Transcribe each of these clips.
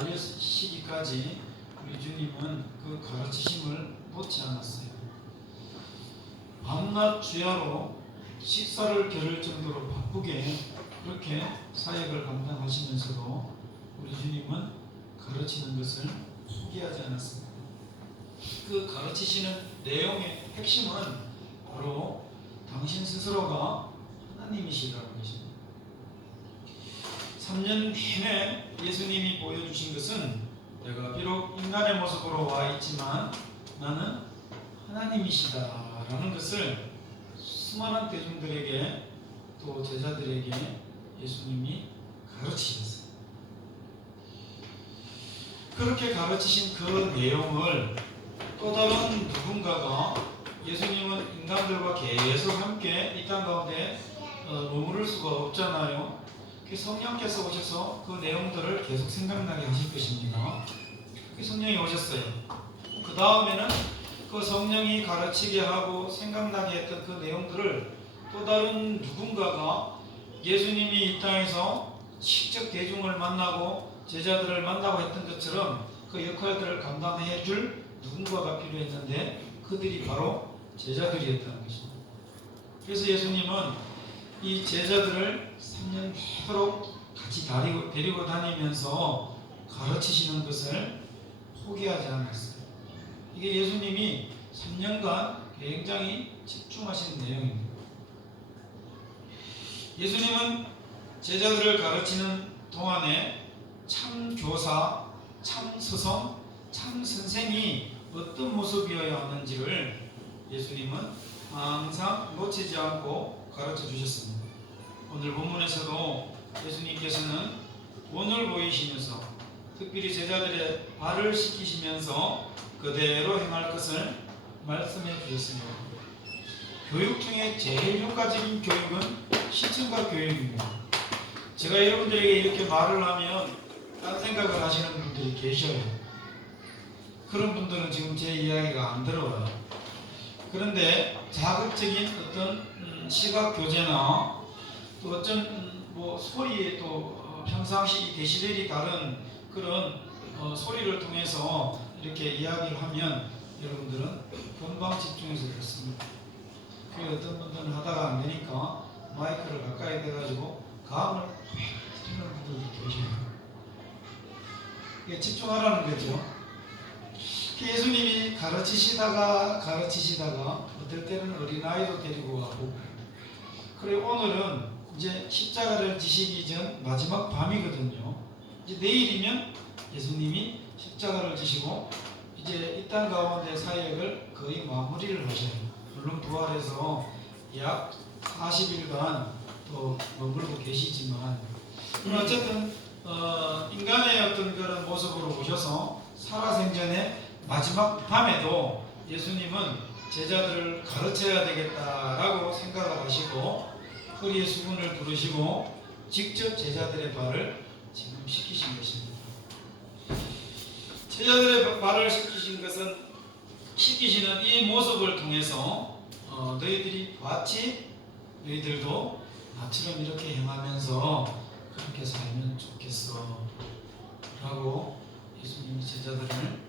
알려시기까지 우리 주님은 그 가르치심을 놓지 않았어요. 밤낮 주야로 식사를 겨룰 정도로 바쁘게 그렇게 사역을 감당하시면서도 우리 주님은 가르치는 것을 포기하지 않았습니다. 그 가르치시는 내용의 핵심은 바로 당신 스스로가 하나님이시라는 것입니다. 3년 내내 예수님이 보여주신 것은 내가 비록 인간의 모습으로 와 있지만 나는 하나님이시다라는 것을 수많은 대중들에게 또 제자들에게 예수님이 가르치셨어요. 그렇게 가르치신 그 내용을 또 다른 누군가가 예수님은 인간들과 계속 함께 이 땅 가운데 머무를 수가 없잖아요. 성령께서 오셔서 그 내용들을 계속 생각나게 하실 것입니다. 그 성령이 오셨어요. 그 다음에는 그 성령이 가르치게 하고 생각나게 했던 그 내용들을 또 다른 누군가가 예수님이 이 땅에서 직접 대중을 만나고 제자들을 만나고 했던 것처럼 그 역할들을 감당해 줄 누군가가 필요했는데 그들이 바로 제자들이었다는 것입니다. 그래서 예수님은 이 제자들을 3년 내도록 같이 데리고 다니면서 가르치시는 것을 포기하지 않았어요. 이게 예수님이 3년간 굉장히 집중하신 내용입니다. 예수님은 제자들을 가르치는 동안에 참 교사, 참 스승, 참 선생이 어떤 모습이어야 하는지를 예수님은 항상 놓치지 않고 가르쳐 주셨습니다. 오늘 본문에서도 예수님께서는 본을 보이시면서 특별히 제자들의 발을 씻기시면서 그대로 행할 것을 말씀해 주셨습니다. 교육 중에 제일 효과적인 교육은 실천과 교육입니다. 제가 여러분들에게 이렇게 말을 하면 딴 생각을 하시는 분들이 계셔요. 그런 분들은 지금 제 이야기가 안 들어와요. 그런데 자극적인 어떤 시각 교재나 또 어떤 소리에 또 평상시 데시벨이 다른 그런 소리를 통해서 이렇게 이야기를 하면 여러분들은 금방 집중해서 듣습니다. 그 어떤 분들은 하다가 안 되니까 마이크를 가까이 대가지고 감을 틀는 분들도 계셔요. 이게 집중하라는 거죠. 예수님이 가르치시다가 어떨 때는 어린아이도 데리고 가고, 그래 오늘은 이제 십자가를 지시기 전 마지막 밤이거든요. 이제 내일이면 예수님이 십자가를 지시고 이제 이 땅 가운데 사역을 거의 마무리를 하셔요. 물론 부활해서 약 40일간 또 머물고 계시지만 어쨌든 인간의 어떤 그런 모습으로 오셔서 살아생전에 마지막 밤에도 예수님은 제자들을 가르쳐야 되겠다라고 생각을 하시고 허리에 수건을 두르시고 직접 제자들의 발을 지금 씻기신 것입니다. 제자들의 발을 씻기시는 이 모습을 통해서 너희들이 봤지? 너희들도 나처럼 이렇게 행하면서 그렇게 살면 좋겠어 라고 예수님이 제자들을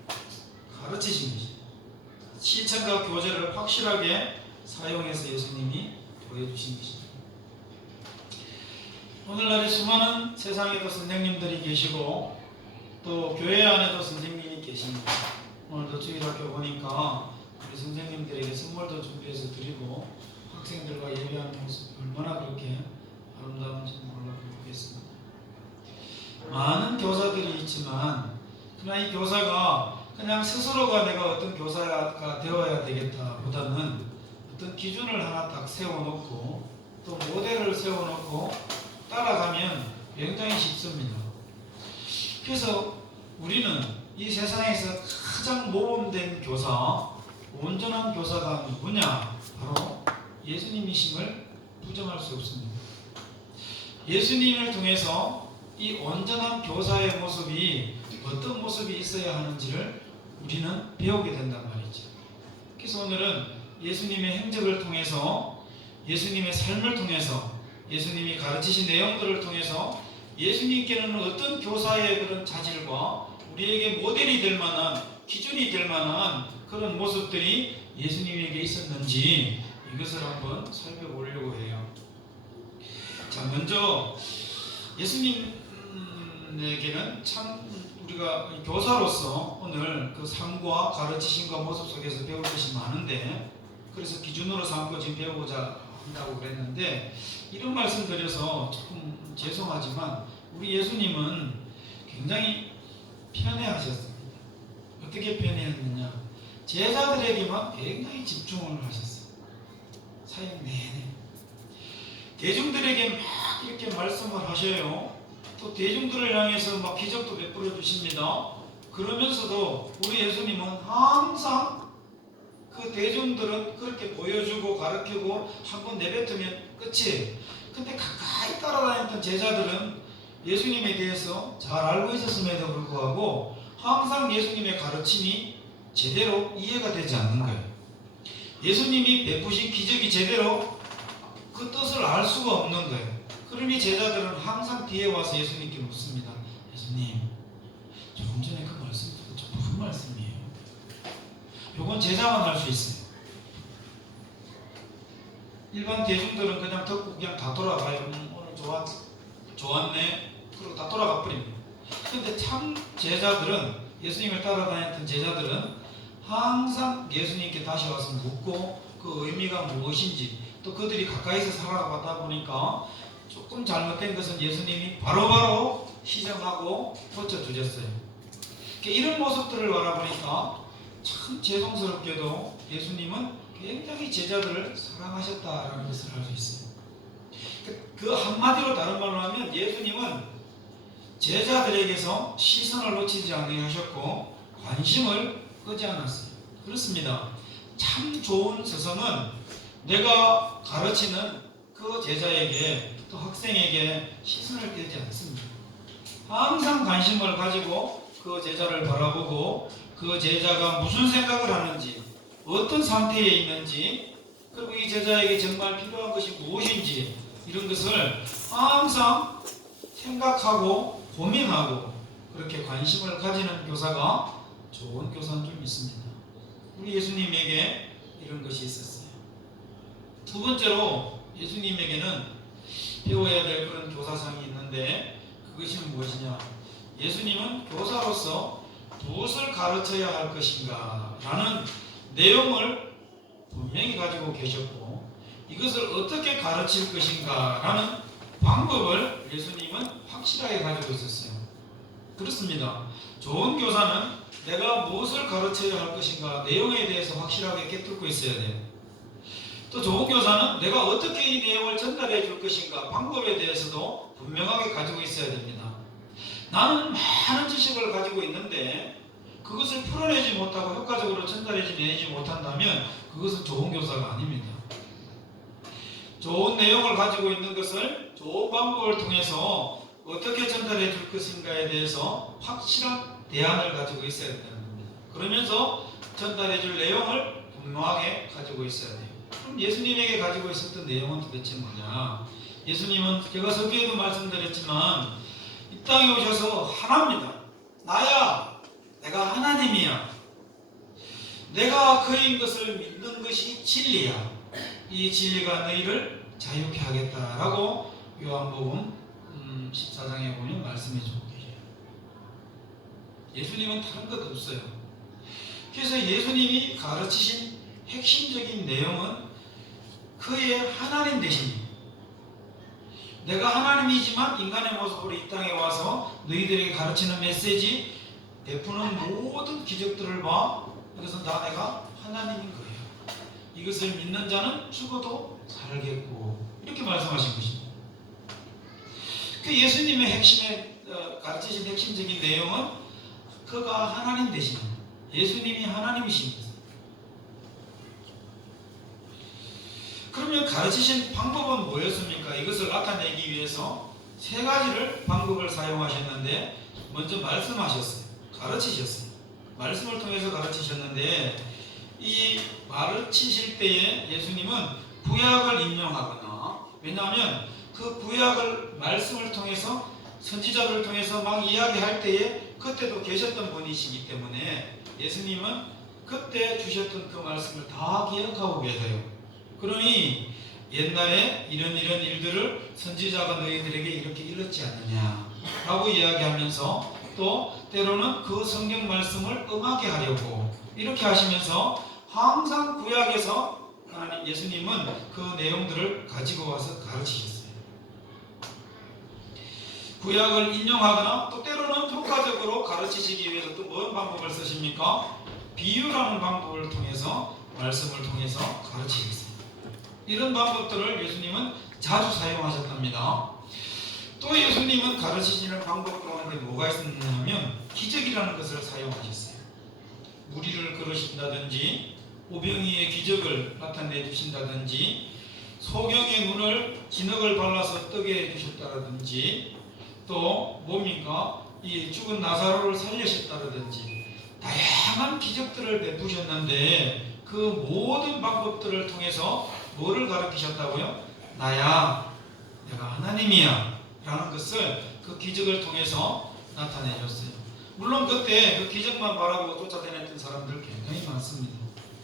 가르치신 것입니다. 실천과 교제를 확실하게 사용해서 예수님이 보여주신 것입니다. 오늘날에 수많은 세상에도 선생님들이 계시고 또 교회 안에도 선생님이 계십니다. 오늘도 주일학교 보니까 우리 선생님들에게 선물도 준비해서 드리고 학생들과 예배하는 모습 얼마나 그렇게 아름다운지 몰라보겠습니다. 많은 교사들이 있지만 그러나 이 교사가 그냥 스스로가 내가 어떤 교사가 되어야 되겠다 보다는 어떤 기준을 하나 딱 세워놓고 또 모델을 세워놓고 따라가면 굉장히 쉽습니다. 그래서 우리는 이 세상에서 가장 모범된 교사, 온전한 교사가 누구냐? 바로 예수님이심을 부정할 수 없습니다. 예수님을 통해서 이 온전한 교사의 모습이 어떤 모습이 있어야 하는지를 우리는 배우게 된단 말이죠. 그래서 오늘은 예수님의 행적을 통해서, 예수님의 삶을 통해서, 예수님이 가르치신 내용들을 통해서 예수님께는 어떤 교사의 그런 자질과 우리에게 모델이 될 만한, 기준이 될 만한 그런 모습들이 예수님에게 있었는지 이것을 한번 살펴보려고 해요. 자, 먼저 예수님에게는 참 우리가 교사로서 오늘 그 삶과 가르치심과 모습 속에서 배울 것이 많은데, 그래서 기준으로 삼고 지금 배우고자 한다고 그랬는데, 이런 말씀 드려서 조금 죄송하지만 우리 예수님은 굉장히 편애하셨습니다. 어떻게 편애했느냐? 제자들에게만 굉장히 집중을 하셨어요. 사역 내내. 대중들에게 막 이렇게 말씀을 하셔요. 또 대중들을 향해서 막 기적도 베풀어 주십니다. 그러면서도 우리 예수님은 항상 그 대중들은 그렇게 보여주고 가르치고 한번 내뱉으면 끝이. 근데 가까이 따라다녔던 제자들은 예수님에 대해서 잘 알고 있었음에도 불구하고 항상 예수님의 가르침이 제대로 이해가 되지 않는 거예요. 예수님이 베푸신 기적이 제대로 그 뜻을 알 수가 없는 거예요. 그러니 제자들은 항상 뒤에 와서 예수님께 묻습니다. 예수님, 조금 전에 그 말씀 도대체 무슨 말씀이에요? 요건 제자만 할 수 있어요. 일반 대중들은 그냥 듣고 그냥 다 돌아가요. 오늘 좋았네. 그리고 다 돌아가 버립니다. 근데 참 제자들은, 예수님을 따라다녔던 제자들은 항상 예수님께 다시 와서 묻고 그 의미가 무엇인지, 또 그들이 가까이서 살아가다 보니까 조금 잘못된 것은 예수님이 바로바로 시정하고 고쳐주셨어요. 이런 모습들을 바라보니까 참 죄송스럽게도 예수님은 굉장히 제자들을 사랑하셨다라는 것을 알 수 있어요. 그 한마디로 다른 말로 하면 예수님은 제자들에게서 시선을 놓치지 아니하셨고 관심을 끄지 않았어요. 그렇습니다. 참 좋은 스승은 내가 가르치는 그 제자에게, 또 학생에게 시선을 떼지 않습니다. 항상 관심을 가지고 그 제자를 바라보고 그 제자가 무슨 생각을 하는지, 어떤 상태에 있는지, 그리고 이 제자에게 정말 필요한 것이 무엇인지, 이런 것을 항상 생각하고 고민하고 그렇게 관심을 가지는 교사가 좋은 교사는 좀 있습니다. 우리 예수님에게 이런 것이 있었어요. 두 번째로 예수님에게는 배워야 될 그런 교사상이 있는데, 그것이 무엇이냐? 예수님은 교사로서 무엇을 가르쳐야 할 것인가 라는 내용을 분명히 가지고 계셨고, 이것을 어떻게 가르칠 것인가 라는 방법을 예수님은 확실하게 가지고 있었어요. 그렇습니다. 좋은 교사는 내가 무엇을 가르쳐야 할 것인가 내용에 대해서 확실하게 깨닫고 있어야 돼요. 또 좋은 교사는 내가 어떻게 이 내용을 전달해 줄 것인가 방법에 대해서도 분명하게 가지고 있어야 됩니다. 나는 많은 지식을 가지고 있는데 그것을 풀어내지 못하고 효과적으로 전달해내지 못한다면 그것은 좋은 교사가 아닙니다. 좋은 내용을 가지고 있는 것을 좋은 방법을 통해서 어떻게 전달해 줄 것인가에 대해서 확실한 대안을 가지고 있어야 된다는 겁니다. 그러면서 전달해 줄 내용을 분명하게 가지고 있어야 돼요. 그럼 예수님에게 가지고 있었던 내용은 도대체 뭐냐? 예수님은 제가 서두에도 말씀드렸지만 이 땅에 오셔서 하나입니다. 나야, 내가 하나님이야. 내가 그인 것을 믿는 것이 진리야. 이 진리가 너희를 자유케 하겠다라고 요한복음 14장에 보면 말씀해 주고 계세요. 예수님은 다른 것 없어요. 그래서 예수님이 가르치신 핵심적인 내용은 그의 하나님 되십니다. 내가 하나님이지만 인간의 모습으로 이 땅에 와서 너희들에게 가르치는 메시지, 베푸는 모든 기적들을 봐. 이것은 다 내가 하나님인 거예요. 이것을 믿는 자는 죽어도 살겠고, 이렇게 말씀하신 것입니다. 그 예수님의 가르치신 핵심적인 내용은 그가 하나님 되십니다. 예수님이 하나님이십니다. 그러면 가르치신 방법은 뭐였습니까? 이것을 나타내기 위해서 세 가지를 방법을 사용하셨는데, 먼저 말씀하셨어요. 가르치셨어요. 말씀을 통해서 가르치셨는데, 이 가르치실 때에 예수님은 구약을 인용하거나, 왜냐하면 그 구약을 말씀을 통해서 선지자들을 통해서 막 이야기할 때에 그때도 계셨던 분이시기 때문에 예수님은 그때 주셨던 그 말씀을 다 기억하고 계세요. 그러니 옛날에 이런 일들을 선지자가 너희들에게 이렇게 일렀지 않느냐 라고 이야기하면서 또 때로는 그 성경 말씀을 응하게 하려고 이렇게 하시면서 항상 구약에서 하나님 예수님은 그 내용들을 가지고 와서 가르치셨어요. 구약을 인용하거나 또 때로는 효과적으로 가르치시기 위해서 또 뭔 방법을 쓰십니까? 비유라는 방법을 통해서 말씀을 통해서 가르치셨어요. 이런 방법들을 예수님은 자주 사용하셨답니다. 또 예수님은 가르치시는 방법 가운데 뭐가 있었냐면 기적이라는 것을 사용하셨어요. 무리를 걸으신다든지 오병이의 기적을 나타내 주신다든지 소경의 눈을 진흙을 발라서 뜨게 해주셨다든지 또 뭡니까? 이 죽은 나사로를 살리셨다든지 다양한 기적들을 베푸셨는데 그 모든 방법들을 통해서 뭐를 가르치셨다고요? 나야, 내가 하나님이야 라는 것을 그 기적을 통해서 나타내셨어요. 물론 그때 그 기적만 바라고 쫓아다녔던 사람들 굉장히 많습니다.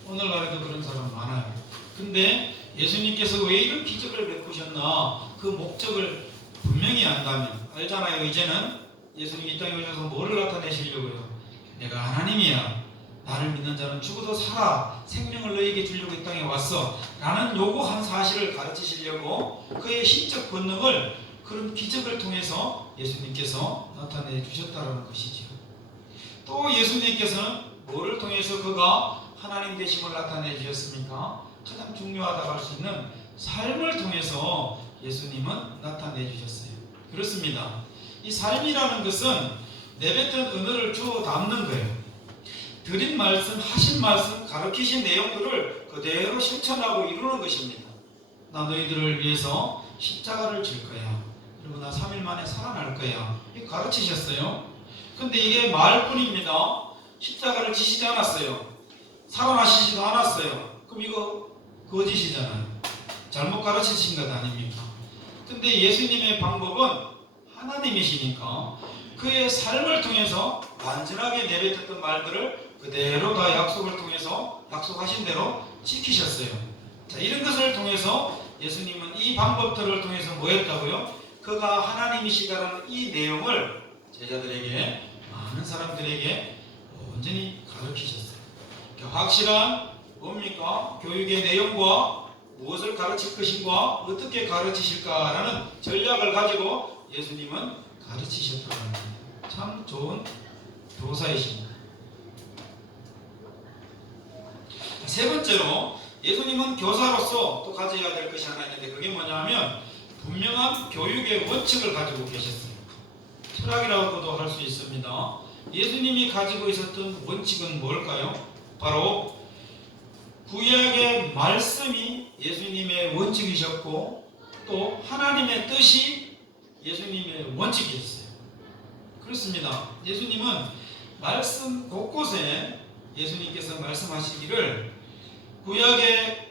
오늘날에도 그런 사람 많아요. 근데 예수님께서 왜 이런 기적을 베푸셨나 그 목적을 분명히 안다면 알잖아요. 이제는 예수님이 이 땅에 오셔서 뭐를 나타내시려고요? 내가 하나님이야. 나를 믿는 자는 죽어도 살아. 생명을 너에게 주려고 이 땅에 왔어. 라는 요구한 사실을 가르치시려고 그의 신적 본능을 그런 기적을 통해서 예수님께서 나타내 주셨다는 것이죠. 또 예수님께서는 뭐를 통해서 그가 하나님 되심을 나타내 주셨습니까? 가장 중요하다고 할 수 있는 삶을 통해서 예수님은 나타내 주셨어요. 그렇습니다. 이 삶이라는 것은 내뱉은 언어를 주워 담는 거예요. 드린 말씀, 하신 말씀, 가르치신 내용들을 그대로 실천하고 이루는 것입니다. 나 너희들을 위해서 십자가를 질 거야. 그리고 나 3일 만에 살아날 거야. 이거 가르치셨어요. 근데 이게 말뿐입니다. 십자가를 지시지 않았어요. 살아나시지도 않았어요. 그럼 이거 거짓이잖아요. 잘못 가르치신 것 아닙니까? 근데 예수님의 방법은 하나님이시니까 그의 삶을 통해서 완전하게 내뱉었던 말들을 그대로 다 약속을 통해서 약속하신 대로 지키셨어요. 자, 이런 것을 통해서 예수님은 이 방법들을 통해서 뭐 했다고요? 그가 하나님이시다는 이 내용을 제자들에게, 많은 사람들에게 온전히 가르치셨어요. 확실한 뭡니까? 교육의 내용과 무엇을 가르칠 것인가, 어떻게 가르치실까라는 전략을 가지고 예수님은 가르치셨다는 겁니다. 참 좋은 교사이십니다. 세 번째로 예수님은 교사로서 또 가져야 될 것이 하나 있는데 그게 뭐냐면 분명한 교육의 원칙을 가지고 계셨어요. 철학이라고도 할 수 있습니다. 예수님이 가지고 있었던 원칙은 뭘까요? 바로 구약의 말씀이 예수님의 원칙이셨고 또 하나님의 뜻이 예수님의 원칙이었어요. 그렇습니다. 예수님은 말씀 곳곳에 예수님께서 말씀하시기를 구약의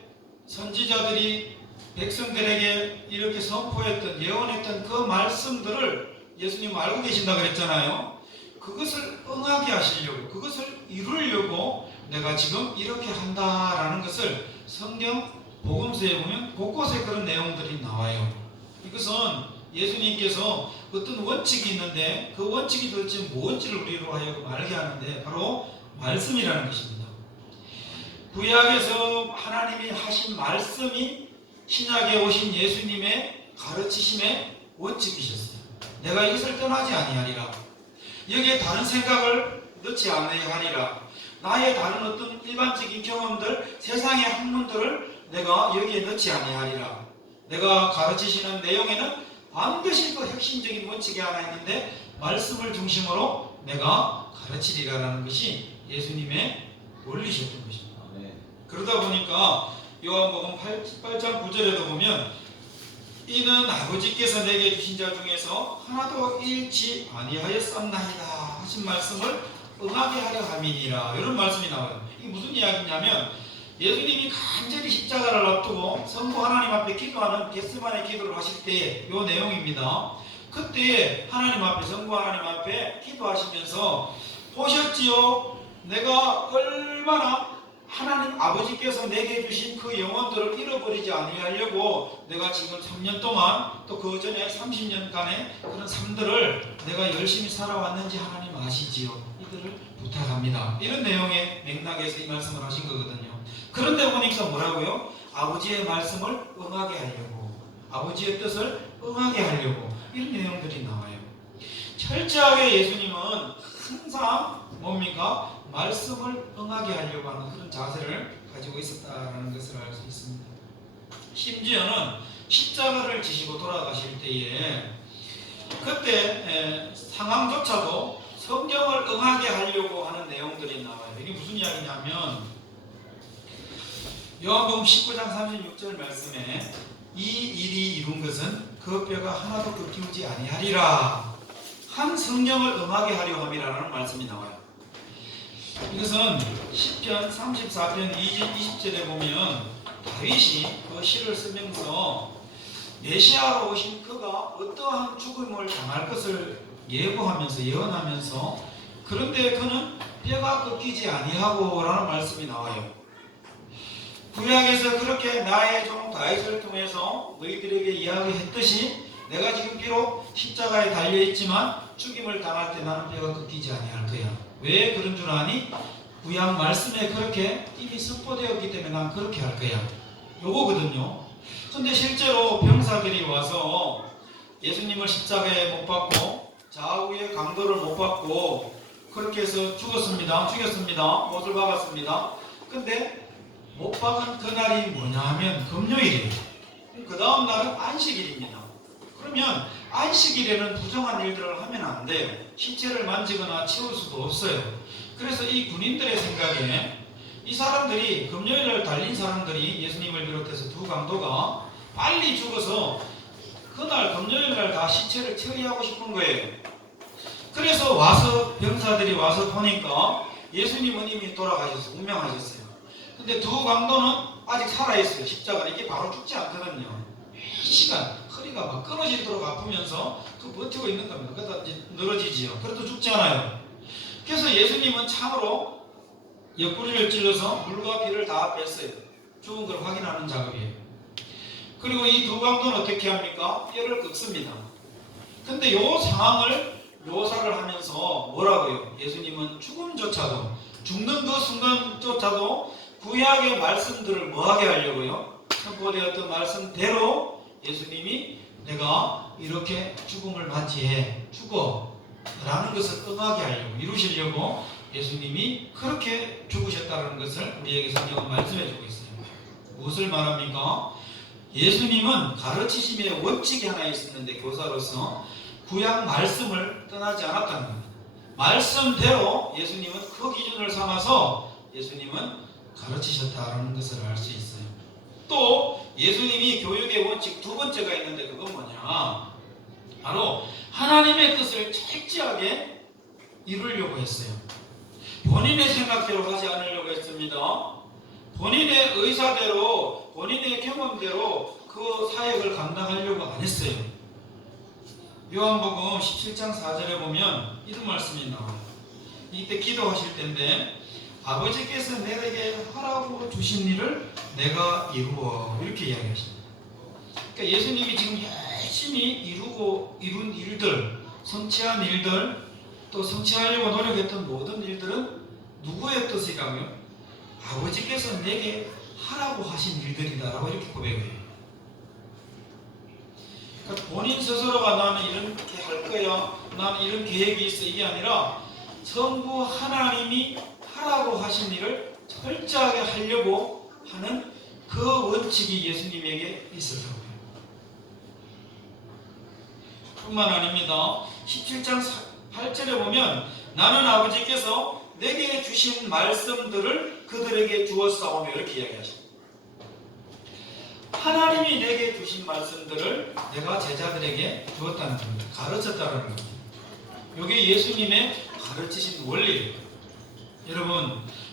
선지자들이 백성들에게 이렇게 선포했던 예언했던 그 말씀들을 예수님은 알고 계신다 그랬잖아요. 그것을 응하게 하시려고, 그것을 이루려고 내가 지금 이렇게 한다라는 것을 성경 복음서에 보면 곳곳에 그런 내용들이 나와요. 이것은 예수님께서 어떤 원칙이 있는데 그 원칙이 도대체 뭔지를 우리로 하여금 알게 하는데 바로 말씀이라는 것입니다. 구약에서 하나님이 하신 말씀이 신약에 오신 예수님의 가르치심의 원칙이셨어요. 내가 이것을 떠나지 아니하리라. 여기에 다른 생각을 넣지 아니하리라. 나의 다른 어떤 일반적인 경험들, 세상의 학문들을 내가 여기에 넣지 아니하리라. 내가 가르치시는 내용에는 반드시 그 핵심적인 원칙이 하나 있는데 말씀을 중심으로 내가 가르치리라라는 것이 예수님의 원리셨던 것입니다. 그러다 보니까 요한복음 8장 9절에도 보면 이는 아버지께서 내게 주신 자 중에서 하나도 잃지 아니하였었나이다 하신 말씀을 응하게 하려 함이니라. 이런 말씀이 나와요. 이게 무슨 이야기냐면 예수님이 간절히 십자가를 앞두고 성부 하나님 앞에 기도하는 겟세마네 기도를 하실 때의 이 내용입니다. 그때 하나님 앞에, 성부 하나님 앞에 기도하시면서 보셨지요? 내가 얼마나 하나님 아버지께서 내게 주신 그 영혼들을 잃어버리지 아니하려고 내가 지금 3년 동안 또 그 전에 30년간의 그런 삶들을 내가 열심히 살아왔는지 하나님 아시지요? 이들을 부탁합니다. 이런 내용의 맥락에서 이 말씀을 하신 거거든요. 그런데 보니까 뭐라고요? 아버지의 말씀을 응하게 하려고, 아버지의 뜻을 응하게 하려고, 이런 내용들이 나와요. 철저하게 예수님은 항상 뭡니까? 말씀을 응하게 하려고 하는 그런 자세를 가지고 있었다는 것을 알 수 있습니다. 심지어는 십자가를 지시고 돌아가실 때에 그때 상황조차도 성경을 응하게 하려고 하는 내용들이 나와요. 이게 무슨 이야기냐면 요한복음 19장 36절 말씀에 이 일이 이룬 것은 그 뼈가 하나도 꺾이지 아니하리라 한 성경을 응하게 하려 함이라는 말씀이 나와요. 이것은 시편 34편 20절에 보면 다윗이 그 시를 쓰면서 메시아로 오신 그가 어떠한 죽음을 당할 것을 예고하면서 예언하면서 그런데 그는 뼈가 꺾이지 아니하고 라는 말씀이 나와요. 구약에서 그렇게 나의 종 다윗을 통해서 너희들에게 이야기했듯이 내가 지금 비록 십자가에 달려있지만 죽임을 당할 때 나는 뼈가 꺾이지 아니할 거야. 왜 그런 줄 아니? 구약 말씀에 그렇게 이미 선포되었기 때문에 난 그렇게 할 거야. 요거거든요. 근데 실제로 병사들이 와서 예수님을 십자가에 못 박고 좌우의 강도를 못 받고 그렇게 해서 죽였습니다. 못을 박았습니다. 근데 못 박은 그날이 뭐냐 하면 금요일이에요. 그 다음 날은 안식일입니다. 그러면 안식일에는 부정한 일들을 하면 안 돼요. 시체를 만지거나 치울 수도 없어요. 그래서 이 군인들의 생각에 이 사람들이 금요일날 달린 사람들이 예수님을 비롯해서 두 강도가 빨리 죽어서 그날 금요일날 다 시체를 처리하고 싶은 거예요. 그래서 와서 병사들이 와서 보니까 예수님은 이미 돌아가셨어요. 운명하셨어요. 근데 두 강도는 아직 살아있어요. 십자가 이게 바로 죽지 않거든요. 시간 허리가 막 끊어지도록 아프면서 그 버티고 있는 겁니다. 그러다 이제 늘어지지요. 그래도 죽지 않아요. 그래서 예수님은 참으로 옆구리를 찔러서 물과 피를 다 뺐어요. 죽은 걸 확인하는 작업이에요. 그리고 이 두 강도는 어떻게 합니까? 뼈를 꺾습니다. 근데 이 상황을 묘사를 하면서 뭐라고요? 예수님은 죽음조차도 죽는 그 순간조차도 구약의 말씀들을 뭐하게 하려고요? 선포되었던 말씀대로 예수님이 내가 이렇게 죽음을 맞이해 죽어 라는 것을 응하게 하려고 이루시려고 예수님이 그렇게 죽으셨다는 것을 우리에게 성경은 말씀해 주고 있어요. 무엇을 말합니까? 예수님은 가르치심의 원칙이 하나 있었는데 교사로서 구약 말씀을 떠나지 않았다는 겁니다. 말씀대로 예수님은 그 기준을 삼아서 예수님은 가르치셨다는 것을 알 수 있어요. 또 예수님이 교육의 원칙 두 번째가 있는데 그건 뭐냐? 바로 하나님의 뜻을 철저하게 이루려고 했어요. 본인의 생각대로 하지 않으려고 했습니다. 본인의 의사대로, 본인의 경험대로 그 사역을 감당하려고 안 했어요. 요한복음 17장 4절에 보면 이런 말씀이 나와요. 이때 기도하실 때인데 아버지께서 내게 하라고 주신 일을 내가 이루어 이렇게 이야기하십니다. 그러니까 예수님이 지금 열심히 이룬 일들, 성취한 일들, 또 성취하려고 노력했던 모든 일들은 누구의 뜻이라고요? 아버지께서 내게 하라고 하신 일들이다라고 이렇게 고백해요. 그러니까 본인 스스로가 나는 이렇게 할 거야, 나는 이런 계획이 있어 이게 아니라 성부 하나님이 하라고 하신 일을 철저하게 하려고 하는 그 원칙이 예수님에게 있었다고요. 뿐만 아닙니다. 17장 8절에 보면 나는 아버지께서 내게 주신 말씀들을 그들에게 주었사오며 이렇게 이야기하십니다. 하나님이 내게 주신 말씀들을 내가 제자들에게 주었다는 겁니다. 가르쳤다는 겁니다. 이게 예수님의 가르치신 원리예요.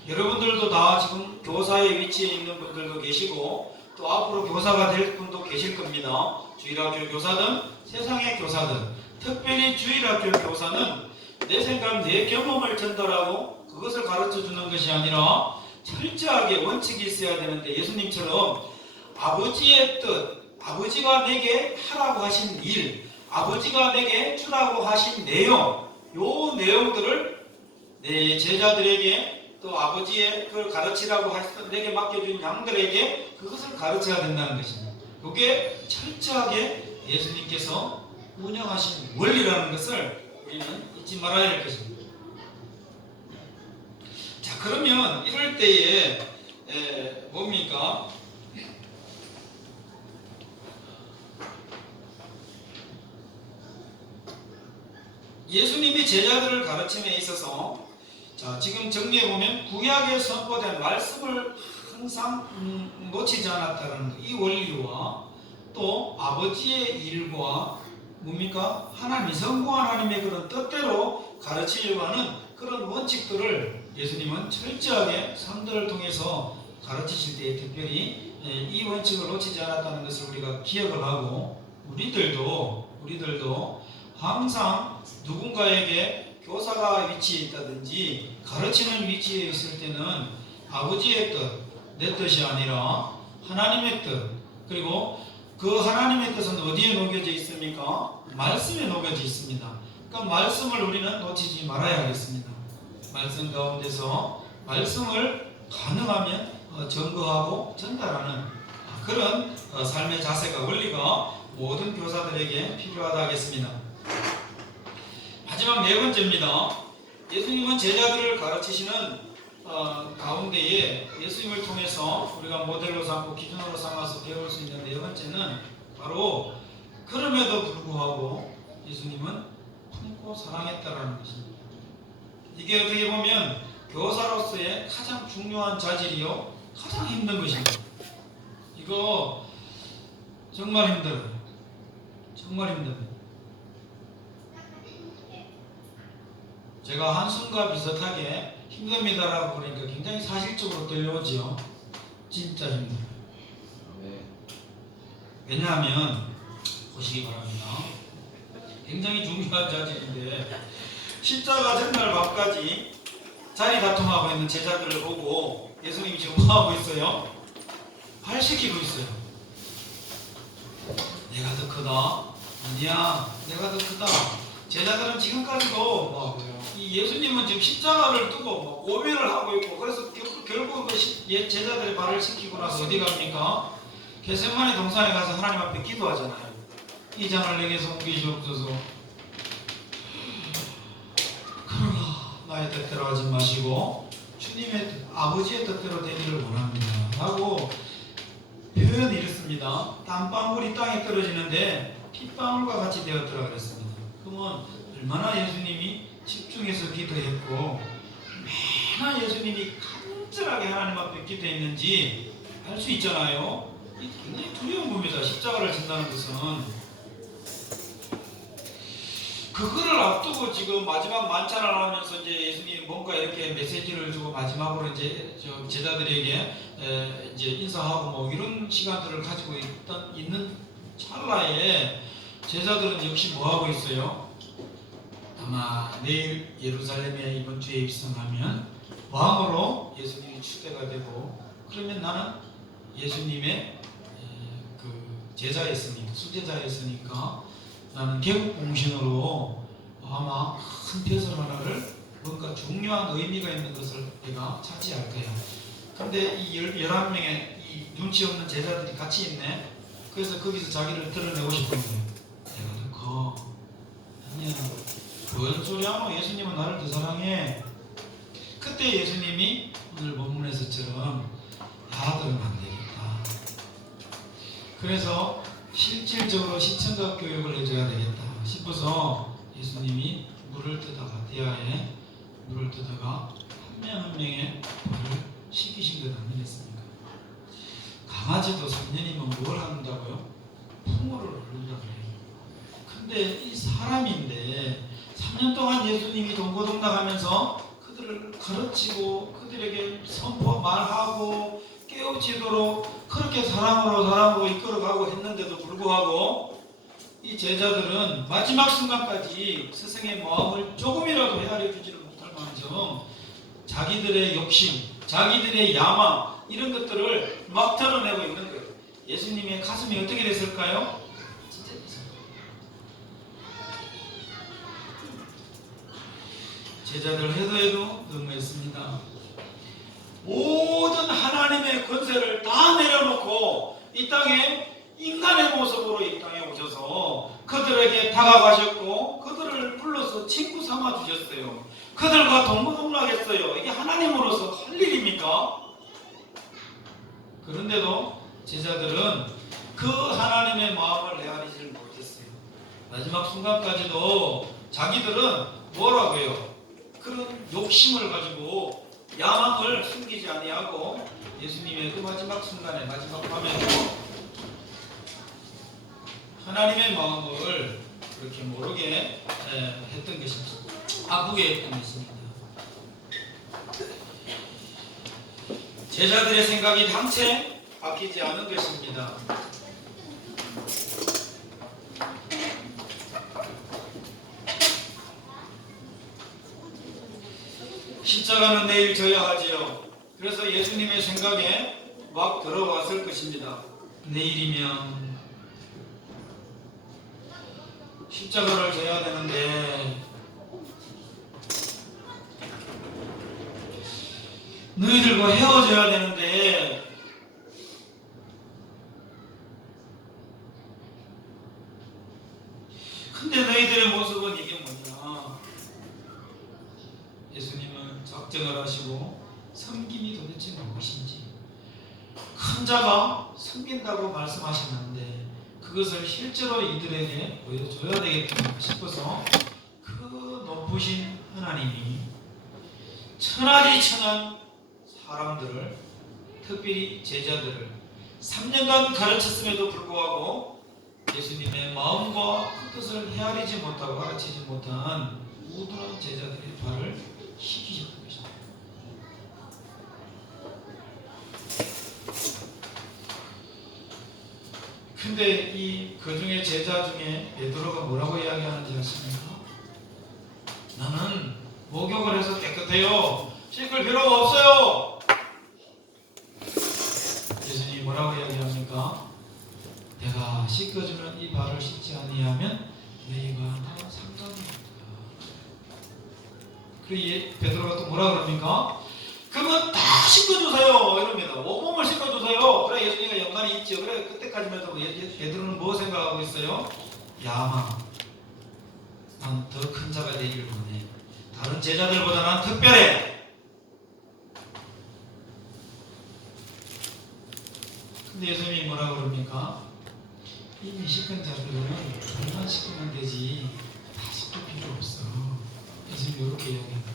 여러분들도 다 지금 교사의 위치에 있는 분들도 계시고 또 앞으로 교사가 될 분도 계실 겁니다. 주일학교 교사든 세상의 교사든 특별히 주일학교 교사는 내 생각, 내 경험을 전달하고 그것을 가르쳐주는 것이 아니라 철저하게 원칙이 있어야 되는데, 예수님처럼 아버지의 뜻, 아버지가 내게 하라고 하신 일, 아버지가 내게 주라고 하신 내용, 요 내용들을 내 제자들에게, 또 아버지의 그걸 가르치라고 하셨던 내게 맡겨준 양들에게 그것을 가르쳐야 된다는 것입니다. 그게 철저하게 예수님께서 운영하신 원리라는 것을 우리는 잊지 말아야 할 것입니다. 자, 그러면 이럴 때에 뭡니까? 예수님이 제자들을 가르침에 있어서, 자, 지금 정리해보면 구약에 선포된 말씀을 항상 놓치지 않았다는 이 원리와, 또 아버지의 일과 뭡니까? 하나님, 성부 하나님의 그런 뜻대로 가르치려고 하는 그런 원칙들을 예수님은 철저하게 사람들을 통해서 가르치실 때 특별히 이 원칙을 놓치지 않았다는 것을 우리가 기억을 하고, 우리들도 항상 누군가에게 교사가 위치에 있다든지 가르치는 위치에 있을 때는 아버지의 뜻, 내 뜻이 아니라 하나님의 뜻, 그리고 그 하나님의 뜻은 어디에 녹여져 있습니까? 말씀에 녹여져 있습니다. 그러니까 말씀을 우리는 놓치지 말아야 하겠습니다. 말씀 가운데서 말씀을 가능하면 증거하고 전달하는 그런 삶의 자세가, 원리가 모든 교사들에게 필요하다 하겠습니다. 마지막 네 번째입니다. 예수님은 제자들을 가르치시는 가운데에 예수님을 통해서 우리가 모델로 삼고 기준으로 삼아서 배울 수 있는 네 번째는 바로, 그럼에도 불구하고 예수님은 품고 사랑했다라는 것입니다. 이게 어떻게 보면 교사로서의 가장 중요한 자질이요, 가장 힘든 것입니다. 이거 정말 힘들어요. 정말 힘듭니다. 제가 한숨과 비슷하게 힘듭니다라고 그러니까 굉장히 사실적으로 들려오지요. 진짜 힘들어요. 왜냐하면 보시기 바랍니다. 굉장히 중요한 자질인데, 십자가 전날 밤까지 자리 다툼하고 있는 제자들을 보고 예수님이 지금 뭐하고 있어요? 발 시키고 있어요. 내가 더 크다. 아니야, 내가 더 크다. 제자들은 지금까지도 뭐하고요? 이 예수님은 지금 십자가를 두고 오면을 하고 있고, 그래서 결국 제자들의 발을 시키고 나서 어디 갑니까? 겟세마네 동산에 가서 하나님 앞에 기도하잖아요. 이 잔을 내게서 옮기시옵소서. 그러나 나의 뜻대로 하지 마시고 주님의 뜻, 아버지의 뜻대로 되기를 원합니다 라고 표현이 이렇습니다. 땀방울이 땅에 떨어지는데 핏방울과 같이 되었더라 그랬습니다. 그러면 얼마나 예수님이 집중해서 기도했고, 얼마나 예수님이 간절하게 하나님 앞에 기도했는지 알 수 있잖아요. 굉장히 두려운 겁니다. 십자가를 진다는 것은. 그거를 앞두고 지금 마지막 만찬을 하면서 이제 예수님이 뭔가 이렇게 메시지를 주고 마지막으로 이제 제자들에게 이제 인사하고 뭐 이런 시간들을 가지고 있는 찰나에 제자들은 역시 뭐 하고 있어요? 아마 내일 예루살렘에 이번 주에 입성하면 왕으로 예수님이 추대가 되고, 그러면 나는 예수님의 그 제자였으니까, 수제자였으니까 나는 개국 공신으로 아마 큰 벼슬 하나를, 뭔가 중요한 의미가 있는 것을 내가 차지할 거야. 근데 이 11명의 이 눈치 없는 제자들이 같이 있네. 그래서 거기서 자기를 드러내고 싶은 거예요. 내가 더 커. 아니야, 그런 소리 하노? 예수님은 나를 더 사랑해. 그때 예수님이 오늘 본문에서처럼 아들은 안 되겠다. 그래서 실질적으로 시청각 교육을 해줘야 되겠다 싶어서 예수님이 물을 뜨다가, 대야에 물을 뜨다가 한 명 한 명의 발을 씻기신 것 아니겠습니까? 강아지도 3년이면 뭘 한다고요? 풍어를 흐른다고 해요. 근데 이 사람인데 3년 동안 예수님이 동고동락하면서 그들을 가르치고 그들에게 선포 말하고 깨우치도록 그렇게 사랑으로 이끌어가고 했는데도 불구하고 이 제자들은 마지막 순간까지 스승의 마음을 조금이라도 헤아려 주지를 못할 망정 자기들의 욕심, 자기들의 야망 이런 것들을 막 드러내고 있는 거예요. 예수님의 가슴이 어떻게 됐을까요? 진짜 제자들 해도 너무했습니다. 모든 하나님의 권세를 다 내려놓고 이 땅에 인간의 모습으로 이 땅에 오셔서 그들에게 다가가셨고 그들을 불러서 친구 삼아 주셨어요. 그들과 동고동락했어요. 이게 하나님으로서 할 일입니까? 그런데도 제자들은 그 하나님의 마음을 헤아리지를 못했어요. 마지막 순간까지도 자기들은 뭐라고요? 그런 욕심을 가지고 야망을 숨기지 아니하고 예수님의 그 마지막 순간에 마지막 밤에도 하나님의 마음을 그렇게 모르게 했던 것입니다. 아프게 했던 것입니다. 제자들의 생각이 당체 바뀌지 않은 것입니다. 십자가는 내일 져야 하지요. 그래서 예수님의 생각에 막 들어왔을 것입니다. 내일이면 십자가를 져야 되는데 너희들과 헤어져야 되는데 근데 너희들의 모습은 이게 뭐냐? 예수님은 작정을 하시고 섬김이 도대체 무엇인지 큰 자가 섬긴다고 말씀하셨는데 그것을 실제로 이들에게 보여줘야 되겠다 싶어서 그 높으신 하나님이 천하디 천한 사람들을 특별히 제자들을 3년간 가르쳤음에도 불구하고 예수님의 마음과 그 뜻을 헤아리지 못하고 가르치지 못한 우둔한 제자들의 발을 시키셨던 것입니다. 근데 이 그 중에 제자 중에 베드로가 뭐라고 이야기하는지 아십니까? 나는 목욕을 해서 깨끗해요. 씻을 필요가 없어요. 예수님이 뭐라고 이야기합니까? 내가 씻겨주면 이 발을 씻지 아니하면 너희가 나와 상관이 없다. 그리고 베드로가 또 뭐라 그럽니까? 그러면 다 씻겨주세요 이럽니다. 온몸을 씻겨주세요. 그래 예수님과 연관이 있죠. 그래 그때까지만 해도 베드로는 뭐 생각하고 있어요? 야망. 난 더 큰 자가 되기를 원해. 다른 제자들보다 난 특별해. 근데 예수님이 뭐라 그럽니까? 이미 씻은 자들은 좀만 씻으면 되지 다 씻을 필요 없어. 예수님이 이렇게 이야기합니다.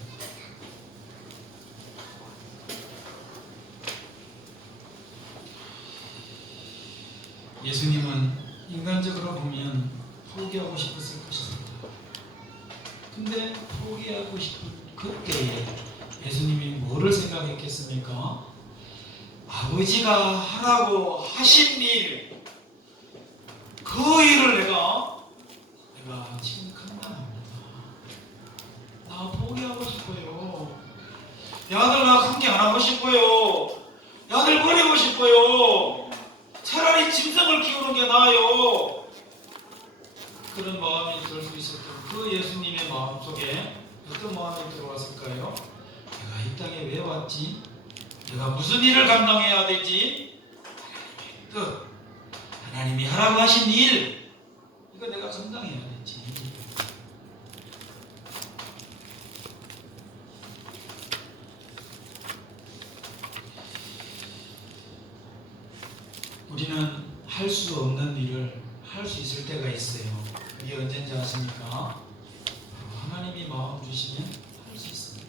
예수님은 인간적으로 보면 포기하고 싶었을 것입니다. 근데 포기하고 싶은 그때에 예수님이 뭐를 생각했겠습니까? 아버지가 하라고 하신 일, 그 일을 내가 지금 감당합니다. 나 포기하고 싶어요. 야들 나 관계 안 하고 싶어요. 야들 버리고 싶어요. 차라리 짐승을 키우는 게 나아요. 그런 마음이 들 수 있었던 그 예수님의 마음 속에 어떤 마음이 들어왔을까요? 내가 이 땅에 왜 왔지? 내가 무슨 일을 감당해야 되지? 그 하나님이 하라고 하신 일, 이거 내가 감당해야 되지. 우리는 할 수 없는 일을 할 수 있을 때가 있어요. 그게 언제인지 아십니까? 하나님이 마음 주시면 할 수 있습니다.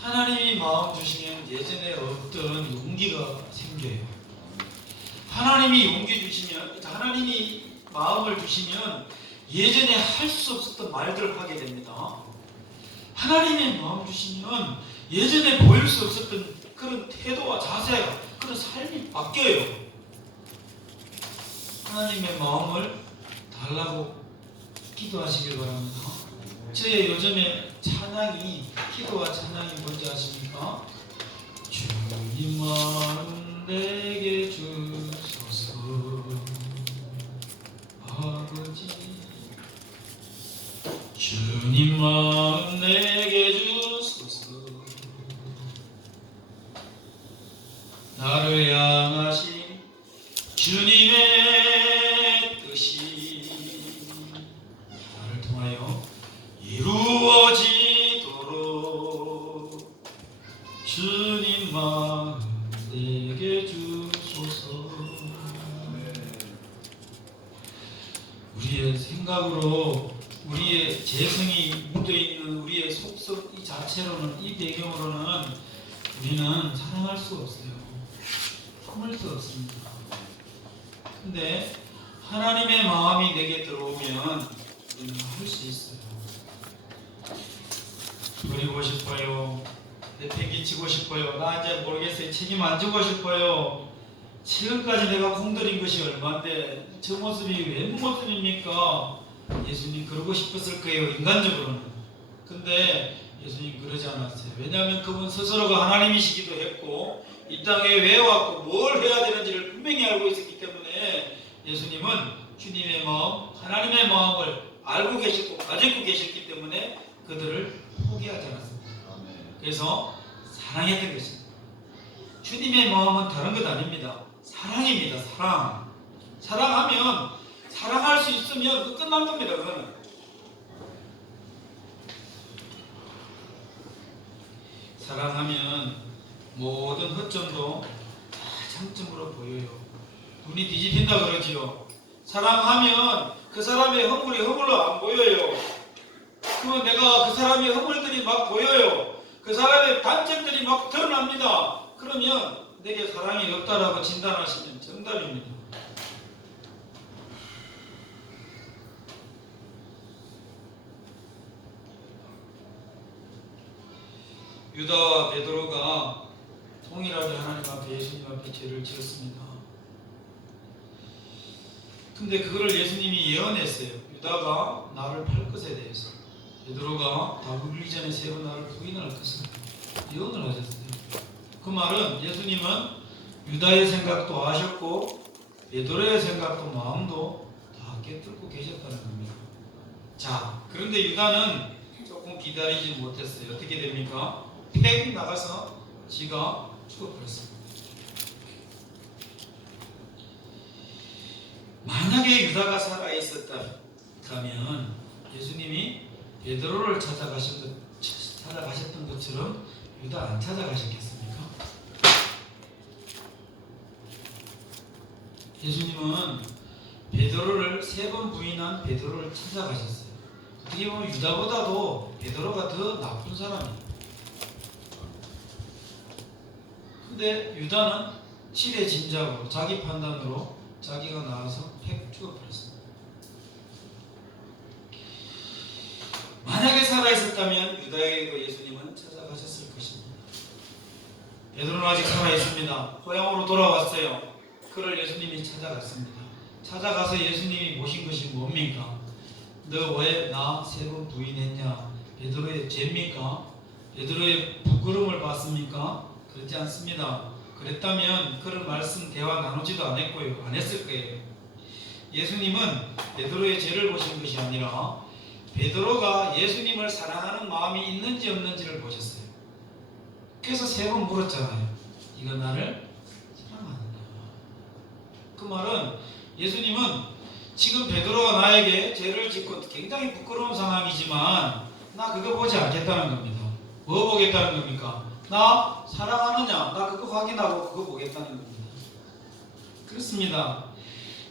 하나님이 마음 주시면 예전에 없던 용기가 생겨요. 하나님이 용기 주시면, 하나님이 마음을 주시면 예전에 할 수 없었던 말들을 하게 됩니다. 하나님의 마음 주시면 예전에 보일 수 없었던 그런 태도와 자세, 그런 삶이 바뀌어요. 하나님의 마음을 달라고 기도하시길 바랍니다. 저의 요즘에 찬양이, 기도와 찬양이 뭔지 아십니까? 주님 마음 내게 주소서 아버지, 주님 마음 내게 주소서, 나를 향하신 주님의 뜻이 나를 통하여 이루어지도록 주님 마음 내게 주소서. 우리의 생각으로, 우리의 재성이 묻어있는 우리의 속성 이 자체로는, 이 배경으로는 우리는 사랑할 수 없어요. 품을 수 없습니다. 근데 하나님의 마음이 내게 들어오면 우리는 할 수 있어요. 버리고 싶어요. 내팽개치고 싶어요. 나 이제 모르겠어요. 책임 안 지고 싶어요. 지금까지 내가 공들인 것이 얼마인데 저 모습이 왜 모습입니까? 예수님 그러고 싶었을 거예요, 인간적으로는. 근데 예수님 그러지 않았어요. 왜냐하면 그분 스스로가 하나님이시기도 했고 이 땅에 왜 왔고 뭘 해야 되는지를 분명히 알고 있었기 때문에 예수님은 주님의 마음, 하나님의 마음을 알고 계셨고 가지고 계셨기 때문에 그들을 포기하지 않았습니다. 그래서 사랑했던 것입니다. 주님의 마음은 다른 것 아닙니다. 사랑입니다. 사랑. 사랑하면, 사랑할 수 있으면 끝난 겁니다. 그거는. 사랑하면 모든 허점도 다 장점으로 보여요. 눈이 뒤집힌다 그러지요. 사랑하면 그 사람의 허물이 허물로 안 보여요. 그러면 내가 그 사람의 허물들이 막 보여요. 그 사람의 단점들이 막 드러납니다. 그러면 내게 사랑이 없다라고 진단하시면 정답입니다. 유다와 베드로가 동일하게 하나님 앞에, 예수님 앞에 죄를 지었습니다. 근데 그거를 예수님이 예언했어요. 유다가 나를 팔 것에 대해서, 베드로가 다 울기 전에 세 번 나를 부인할 것을 예언을 하셨어요. 그 말은 예수님은 유다의 생각도 아셨고 베드로의 생각도 마음도 다 깨뚫고 계셨다는 겁니다. 자, 그런데 유다는 조금 기다리지 못했어요. 어떻게 됩니까? 팩 나가서 지가 죽어버렸습니다. 만약에 유다가 살아있었다면 예수님이 베드로를 찾아가셨던 것처럼 유다 안 찾아가셨겠습니까? 예수님은 베드로를 세 번 부인한 베드로를 찾아가셨어요. 어떻게 보면 유다보다도 베드로가 더 나쁜 사람이에요. 근데 유다는 지레짐작으로, 자기 판단으로 자기가 나와서 팩 죽어버렸습니다. 만약에 살아있었다면 유다에게도 예수님은 찾아가셨을 것입니다. 베드로는 아직 살아있습니다. 고향으로 돌아왔어요. 그를 예수님이 찾아갔습니다. 찾아가서 예수님이 모신 것이 뭡니까? 너 왜 나 세 번 부인했냐? 베드로의 죄입니까? 베드로의 부끄러움을 받습니까? 그렇지 않습니다. 그랬다면 그런 말씀 대화 나누지도 않았고요. 안 했을 거예요. 예수님은 베드로의 죄를 보신 것이 아니라 베드로가 예수님을 사랑하는 마음이 있는지 없는지를 보셨어요. 그래서 세 번 물었잖아요. 이거 나를 사랑하느냐? 그 말은 예수님은 지금 베드로가 나에게 죄를 짓고 굉장히 부끄러운 상황이지만 나 그거 보지 않겠다는 겁니다. 뭐 보겠다는 겁니까? 나 사랑하느냐? 나 그거 확인하고 그거 보겠다는 겁니다. 그렇습니다.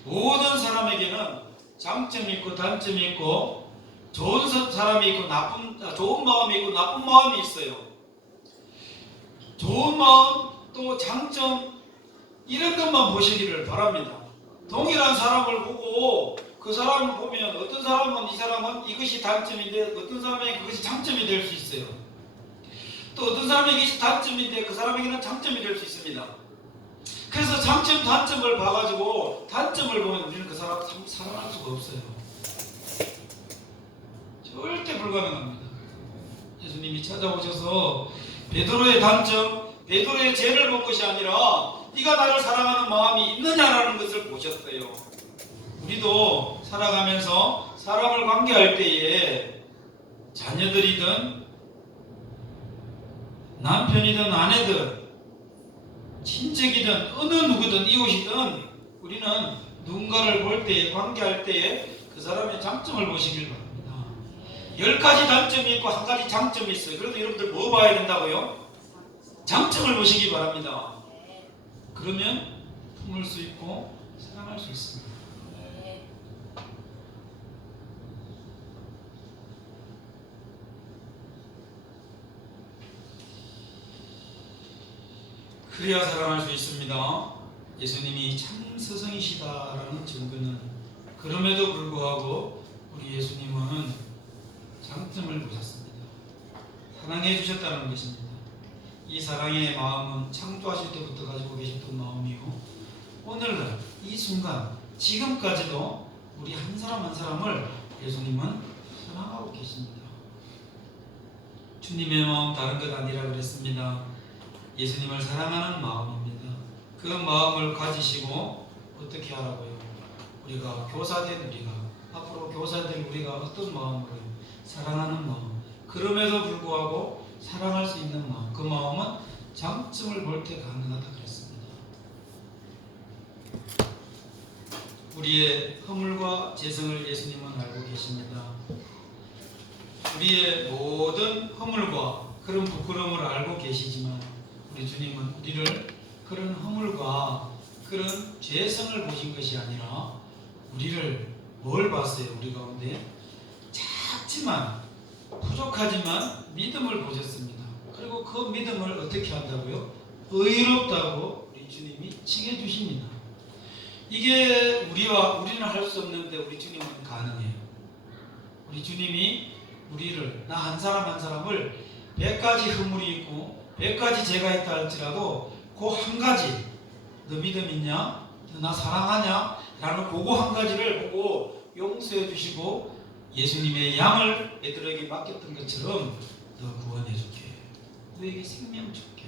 모든 사람에게는 장점이 있고 단점이 있고 좋은 사람이 있고 좋은 마음이 있고 나쁜 마음이 있어요. 좋은 마음 또 장점 이런 것만 보시기를 바랍니다. 동일한 사람을 보고 그 사람을 보면 어떤 사람은 이 사람은 이것이 단점인데 어떤 사람에게 그것이 장점이 될 수 있어요. 또 어떤 사람에게 이것이 단점인데 그 사람에게는 장점이 될 수 있습니다. 그래서 장점, 단점을 봐가지고 단점을 보면 우리는 그 사람 사랑할 수가 없어요. 절대 불가능합니다. 예수님이 찾아오셔서 베드로의 단점, 베드로의 죄를 볼 것이 아니라 네가 나를 사랑하는 마음이 있느냐라는 것을 보셨어요. 우리도 살아가면서 사람을 관계할 때에 자녀들이든 남편이든 아내든 친척이든 어느 누구든 이웃이든 우리는 누군가를 볼 때에 관계할 때에 그 사람의 장점을 보시길 바랍니다. 10가지 단점이 있고 1가지 장점이 있어요. 그래도 여러분들 뭐 봐야 된다고요? 장점을 보시기 바랍니다. 그러면 품을 수 있고 사랑할 수 있습니다. 그래야 사랑할 수 있습니다. 예수님이 참 스승이시다라는 증거는 그럼에도 불구하고 우리 예수님은 장점을 보셨습니다. 사랑해 주셨다는 것입니다. 이 사랑의 마음은 창조하실 때부터 가지고 계셨던 마음이고 오늘날 이 순간 지금까지도 우리 한 사람 한 사람을 예수님은 사랑하고 계십니다. 주님의 마음 다른 것 아니라 그랬습니다. 예수님을 사랑하는 마음입니다. 그 마음을 가지시고 어떻게 하라고요? 우리가 교사된 우리가 앞으로 교사된 우리가 어떤 마음으로요? 사랑하는 마음. 그럼에도 불구하고 사랑할 수 있는 마음. 그 마음은 장점을 볼 때 가능하다 그랬습니다. 우리의 허물과 재성을 예수님은 알고 계십니다. 우리의 모든 허물과 그런 부끄러움을 알고 계시지만 우리 주님은 우리를 그런 허물과 그런 죄성을 보신 것이 아니라 우리를 뭘 봤어요? 우리 가운데 작지만 부족하지만 믿음을 보셨습니다. 그리고 그 믿음을 어떻게 한다고요? 의롭다고 우리 주님이 칭해 주십니다. 이게 우리는 할 수 없는데 우리 주님은 가능해요. 우리 주님이 우리를 나 한 사람 한 사람을 100가지 허물이 있고 100가지 죄가 있다 할지라도 그 한 가지 너 믿음 있냐? 너 나 사랑하냐? 라는 그거 한 가지를 보고 용서해 주시고 예수님의 양을 애들에게 맡겼던 것처럼 너 구원해 줄게. 너에게 생명 줄게.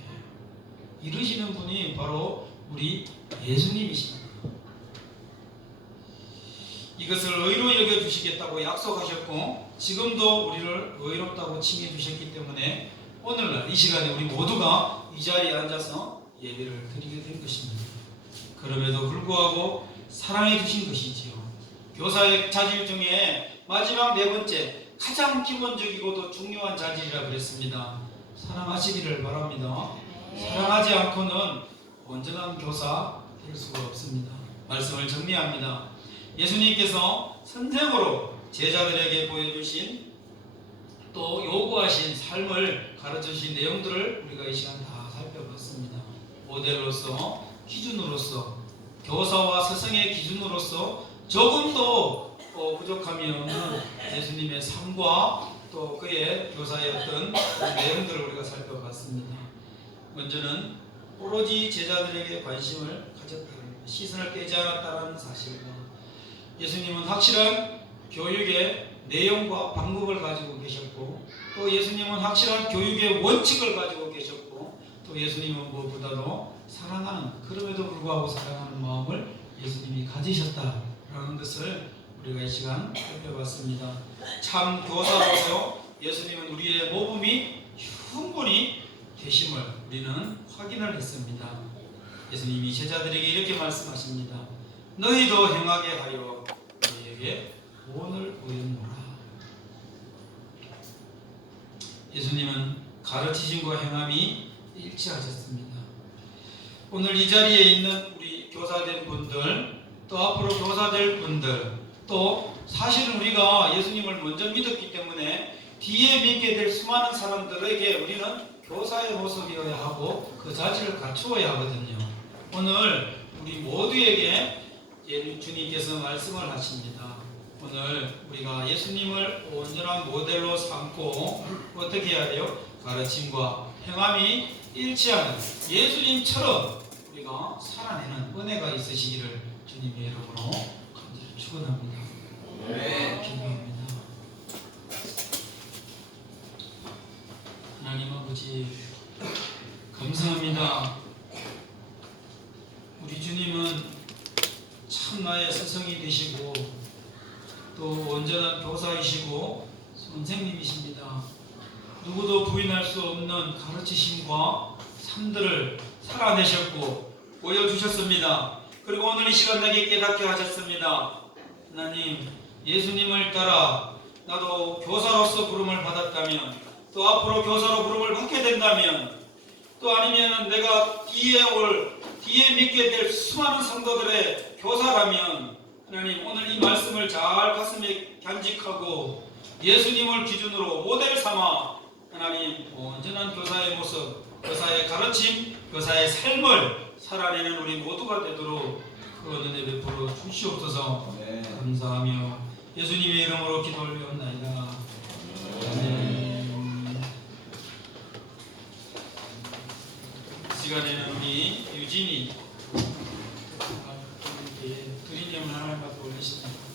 이러시는 분이 바로 우리 예수님이십니다. 이것을 의로 여겨주시겠다고 약속하셨고 지금도 우리를 의롭다고 칭해 주셨기 때문에 오늘날 이 시간에 우리 모두가 이 자리에 앉아서 예배를 드리게 된 것입니다. 그럼에도 불구하고 사랑해 주신 것이지요. 교사의 자질 중에 마지막 4번째 가장 기본적이고도 중요한 자질이라 그랬습니다. 사랑하시기를 바랍니다. 사랑하지 않고는 온전한 교사 될 수가 없습니다. 말씀을 정리합니다. 예수님께서 선생으로 제자들에게 보여주신 또 요구하신 삶을 가르쳐주신 내용들을 우리가 이 시간 다 살펴봤습니다. 모델로서 기준으로서 교사와 스승의 기준으로서 조금도 부족함이 없는 예수님의 삶과 또 그의 교사의 어떤 내용들을 우리가 살펴봤습니다. 먼저는 오로지 제자들에게 관심을 가졌다는 시선을 떼지 않았다는 사실과 예수님은 확실한 교육의 내용과 방법을 가지고 계셨고 또 예수님은 확실한 교육의 원칙을 가지고 계셨고 또 예수님은 무엇보다도 사랑하는 그럼에도 불구하고 사랑하는 마음을 예수님이 가지셨다라는 것을 우리가 이 시간 살펴봤습니다. 참 교사로서 예수님은 우리의 모범이 충분히 되심을 우리는 확인을 했습니다. 예수님이 제자들에게 이렇게 말씀하십니다. 너희도 행하게 하여 너희에게 오늘 보였노라. 예수님은 가르치심과 행함이 일치하셨습니다. 오늘 이 자리에 있는 우리 교사된 분들 또 앞으로 교사될 분들 또 사실은 우리가 예수님을 먼저 믿었기 때문에 뒤에 믿게 될 수많은 사람들에게 우리는 교사의 모습이어야 하고 그 자질을 갖추어야 하거든요. 오늘 우리 모두에게 주님께서 말씀을 하십니다. 오늘 우리가 예수님을 온전한 모델로 삼고 어떻게 해야 돼요? 가르침과 행함이 일치하는 예수님처럼 우리가 우리가 살아내는 은혜가 있으시기를 주님의 이름으로 간절히 축원합니다. 기도합니다. 하나님 아버지 감사합니다. 우리 주님은 참나의 스승이 되시고 또 온전한 교사이시고 선생님이십니다. 누구도 부인할 수 없는 가르치심과 삶들을 살아내셨고 보여주셨습니다. 그리고 오늘 이 시간 내게 깨닫게 하셨습니다. 하나님, 예수님을 따라 나도 교사로서 부름을 받았다면, 또 앞으로 교사로 부름을 받게 된다면, 또 아니면 내가 뒤에 믿게 될 수많은 성도들의 교사라면, 하나님 오늘 이 말씀을 잘 가슴에 간직하고 예수님을 기준으로 모델 삼아 하나님 온전한 교사의 모습, 교사의 가르침, 교사의 삶을 살아내는 우리 모두가 되도록 그 은혜 베풀어 주시옵소서. 감사하며 예수님의 이름으로 기도 올려옵나이다. 아멘. 시간에는 우리 유진이 드리님을 하나님 앞에 올리십니다.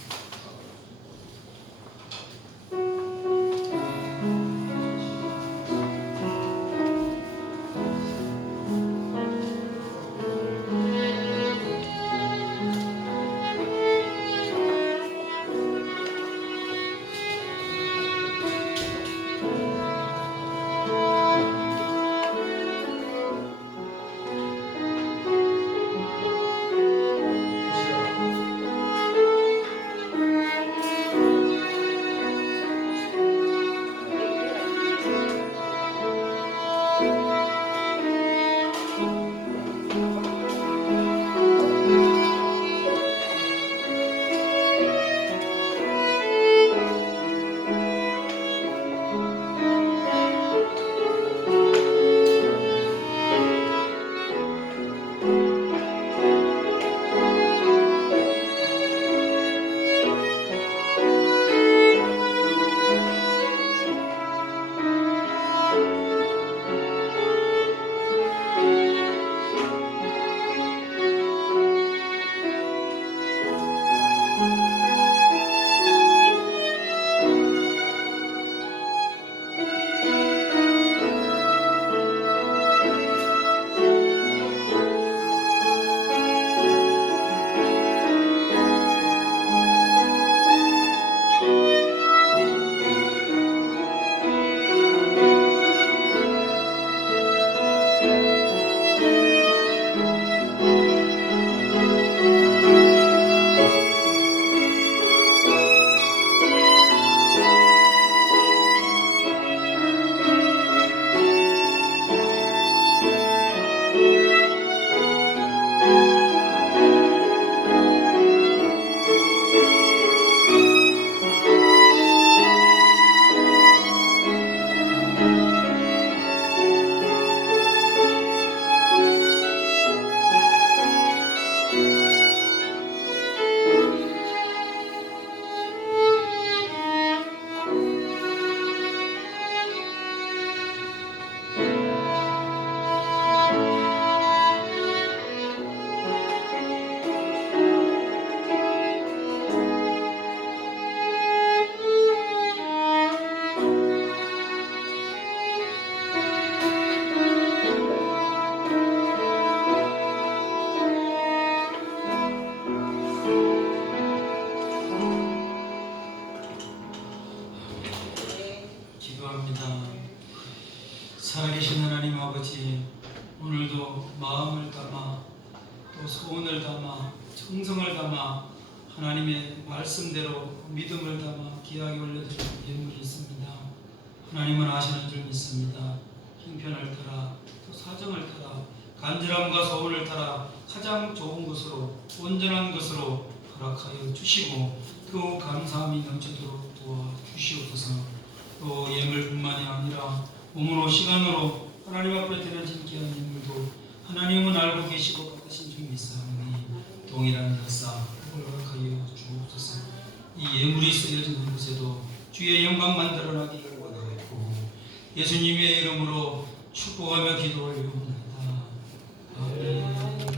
살아계신 하나님 아버지, 오늘도 마음을 담아 또 소원을 담아 정성을 담아 하나님의 말씀대로 믿음을 담아 귀하게 올려드리는 예물이 있습니다. 하나님은 아시는 줄 믿습니다. 형편을 따라 또 사정을 따라 간절함과 소원을 따라 가장 좋은 것으로 온전한 것으로 허락하여 주시고 더욱 감사함이 넘치도록 도와주시옵소서. 또 예물뿐만이 아니라 몸으로 시간으로 하나님 앞에 드려진 귀한 예물도 하나님은 알고 계시고 받으신 줄 믿사오니 동일한 역사 허락하여 주옵소서. 이 예물이 쓰여지는 곳에도 주의 영광만 드러나기를 원하였고 예수님의 이름으로 축복하며 기도 올리옵나이다. 아멘.